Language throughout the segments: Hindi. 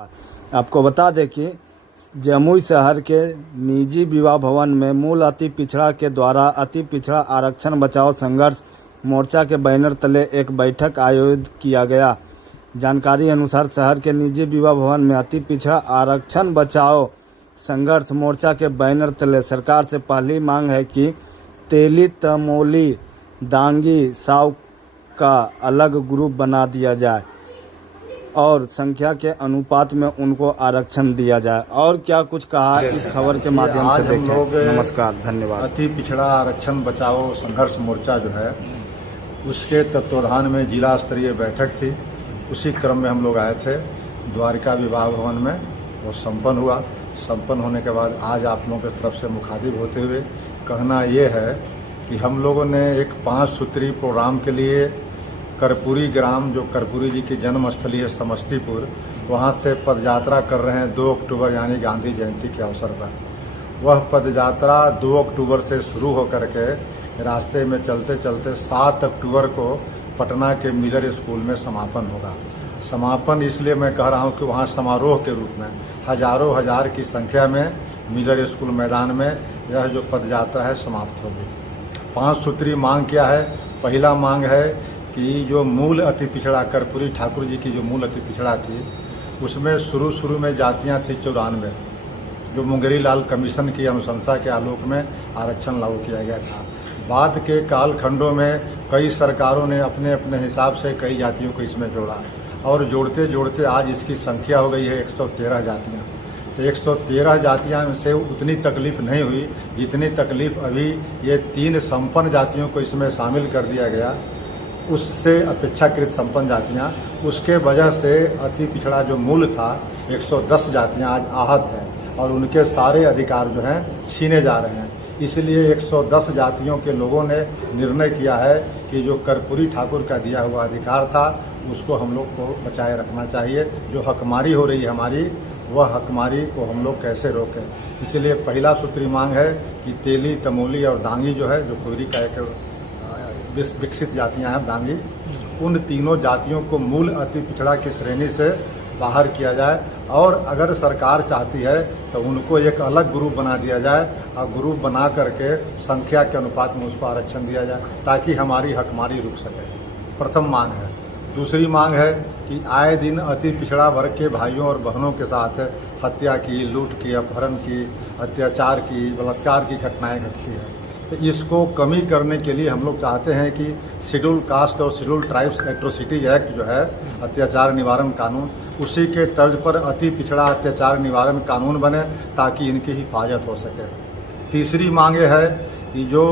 आपको बता दें कि जमुई शहर के निजी विवाह भवन में मूल अति पिछड़ा के द्वारा अति पिछड़ा आरक्षण बचाओ संघर्ष मोर्चा के बैनर तले एक बैठक आयोजित किया गया। जानकारी अनुसार शहर के निजी विवाह भवन में अति पिछड़ा आरक्षण बचाओ संघर्ष मोर्चा के बैनर तले सरकार से पहली मांग है कि तेली, तमोली, दांगी, साव का अलग ग्रुप बना दिया जाए और संख्या के अनुपात में उनको आरक्षण दिया जाए। और क्या कुछ कहा इस खबर के माध्यम से देखें। नमस्कार, धन्यवाद। अति पिछड़ा आरक्षण बचाओ संघर्ष मोर्चा जो है उसके तत्वाधान में जिला स्तरीय बैठक थी। उसी क्रम में हम लोग आए थे द्वारिका विवाह भवन में, वो संपन्न हुआ। संपन्न होने के बाद आज आप लोगों की तरफ से मुखातिब होते हुए कहना ये है कि हम लोगों ने एक 5 सूत्री प्रोग्राम के लिए कर्पूरी ग्राम, जो कर्पूरी जी की जन्मस्थली है समस्तीपुर, वहाँ से पदयात्रा कर रहे हैं 2 अक्टूबर यानी गांधी जयंती के अवसर पर। वह पदयात्रा 2 अक्टूबर से शुरू होकर के रास्ते में चलते चलते 7 अक्टूबर को पटना के मिलर स्कूल में समापन होगा। समापन इसलिए मैं कह रहा हूँ कि वहाँ समारोह के रूप में हजारों हजार की संख्या में मिलर स्कूल मैदान में यह जो पदयात्रा है समाप्त होगी। 5 सूत्री मांग क्या है? पहला मांग है कि जो मूल अति पिछड़ा कर्पूरी ठाकुर जी की जो मूल अति पिछड़ा थी उसमें शुरू में जातियां थी 94, जो मुंगेरी लाल कमीशन की अनुशंसा के आलोक में आरक्षण लागू किया गया था। बाद के कालखंडों में कई सरकारों ने अपने अपने हिसाब से कई जातियों को इसमें जोड़ा और जोड़ते जोड़ते आज इसकी संख्या हो गई है 113 जातियाँ। तो 113 जातियाँ से उतनी तकलीफ नहीं हुई जितनी तकलीफ अभी ये 3 संपन्न जातियों को इसमें शामिल कर दिया गया, उससे अपेक्षाकृत संपन्न जातियाँ, उसके वजह से अति पिछड़ा जो मूल था 110 जातियाँ आज आहत हैं और उनके सारे अधिकार जो हैं छीने जा रहे हैं। इसलिए 110 जातियों के लोगों ने निर्णय किया है कि जो कर्पूरी ठाकुर का दिया हुआ अधिकार था उसको हम लोग को बचाए रखना चाहिए। जो हकमारी हो रही है हमारी, वह हकमारी को हम लोग कैसे रोकें। इसलिए पहला सूत्री मांग है कि तेली, तमोली और दांगी जो है, जो कोयरी का एक विकसित जातियां हैं दांगी, उन तीनों जातियों को मूल अति पिछड़ा की श्रेणी से बाहर किया जाए और अगर सरकार चाहती है तो उनको एक अलग ग्रुप बना दिया जाए और ग्रुप बना करके संख्या के अनुपात में उसको आरक्षण दिया जाए ताकि हमारी हकमारी रुक सके। प्रथम मांग है। दूसरी मांग है कि आए दिन अति पिछड़ा वर्ग के भाइयों और बहनों के साथ हत्या की, लूट की, अपहरण की, अत्याचार की, बलात्कार की घटनाएं घटती हैं। तो इसको कमी करने के लिए हम लोग चाहते हैं कि शेड्यूल कास्ट और शेड्यूल ट्राइब्स एट्रोसिटीज एक्ट जो है अत्याचार निवारण कानून, उसी के तर्ज पर अति पिछड़ा अत्याचार निवारण कानून बने ताकि इनकी हिफाजत हो सके। तीसरी मांग है कि जो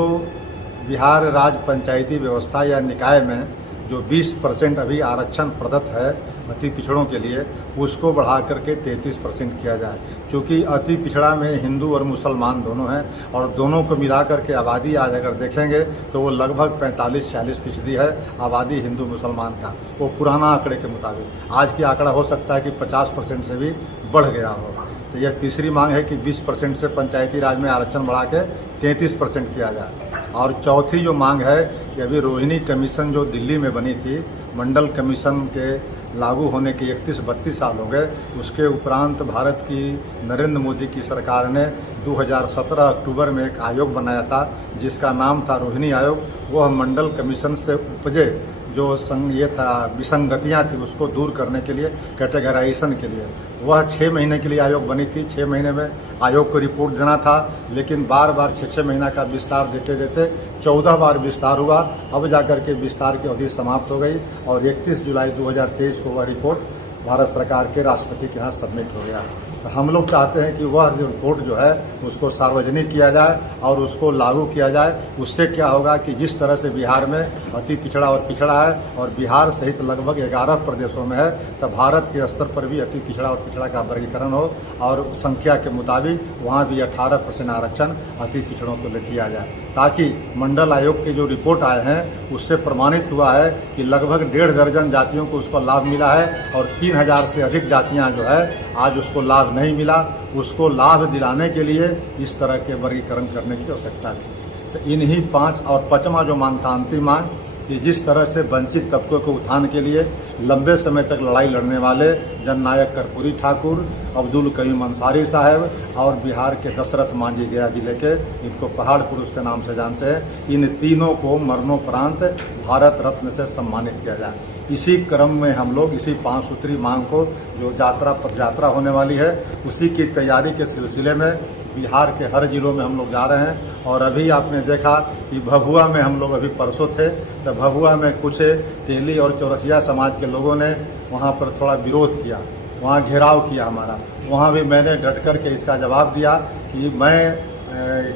बिहार राज्य पंचायती व्यवस्था या निकाय में जो 20% अभी आरक्षण प्रदत्त है अति पिछड़ों के लिए, उसको बढ़ा करके 33% किया जाए। क्योंकि अति पिछड़ा में हिंदू और मुसलमान दोनों हैं और दोनों को मिला करके आबादी आज अगर देखेंगे तो वो लगभग 45-46% है आबादी हिंदू मुसलमान का, वो पुराना आंकड़े के मुताबिक। आज की आंकड़ा हो सकता है कि 50% से भी बढ़ गया हो। तो यह तीसरी मांग है कि 20% से पंचायती राज में आरक्षण बढ़ा के 33% किया जाए। और चौथी जो मांग है कि अभी रोहिणी कमीशन जो दिल्ली में बनी थी, मंडल कमीशन के लागू होने के 31-32 साल हो गए, उसके उपरांत भारत की नरेंद्र मोदी की सरकार ने 2017 अक्टूबर में एक आयोग बनाया था जिसका नाम था रोहिणी आयोग। वह मंडल कमीशन से उपजे जो ये था विसंगतियां थी उसको दूर करने के लिए, कैटेगराइजेशन के लिए, वह 6 महीने के लिए आयोग बनी थी। 6 महीने में आयोग को रिपोर्ट देना था, लेकिन बार बार 6 महीना का विस्तार देते देते 14 बार विस्तार हुआ। अब जाकर के विस्तार की अवधि समाप्त हो गई और 31 जुलाई 2023 को वह रिपोर्ट भारत सरकार के राष्ट्रपति के यहाँ सबमिट हो गया। हम लोग चाहते हैं कि वह जो रिपोर्ट जो है उसको सार्वजनिक किया जाए और उसको लागू किया जाए। उससे क्या होगा कि जिस तरह से बिहार में अति पिछड़ा और पिछड़ा है और बिहार सहित लगभग 11 प्रदेशों में है, तो भारत के स्तर पर भी अति पिछड़ा और पिछड़ा का वर्गीकरण हो और संख्या के मुताबिक वहाँ भी 18% आरक्षण अति पिछड़ों को ले किया जाए, ताकि मंडल आयोग के जो रिपोर्ट आए हैं उससे प्रमाणित हुआ है कि लगभग 1.5 दर्जन जातियों को उसका लाभ मिला है और 3000 से अधिक जातियाँ जो है आज उसको लाभ नहीं मिला। उसको लाभ दिलाने के लिए इस तरह के वर्गीकरण करने की आवश्यकता थी। तो इन्हीं 5 और 5वां जो मांग था, अंतिम मांग, कि जिस तरह से वंचित तबकों के उत्थान के लिए लंबे समय तक लड़ाई लड़ने वाले जननायक कर्पूरी ठाकुर, अब्दुल कयूम अंसारी साहब और बिहार के दशरथ मांझी गया जिले के, इनको पहाड़ पुरुष के नाम से जानते हैं, इन तीनों को मरणोपरांत भारत रत्न से सम्मानित किया जाए। इसी क्रम में हम लोग इसी 5 सूत्री मांग को, जो पद यात्रा होने वाली है, उसी की तैयारी के सिलसिले में बिहार के हर जिलों में हम लोग जा रहे हैं। और अभी आपने देखा कि भभुआ में हम लोग अभी परसों थे, तो भभुआ में कुछ तेली और चौरसिया समाज के लोगों ने वहां पर थोड़ा विरोध किया, वहां घेराव किया हमारा। वहां भी मैंने डट कर के इसका जवाब दिया कि मैं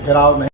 घेराव नहीं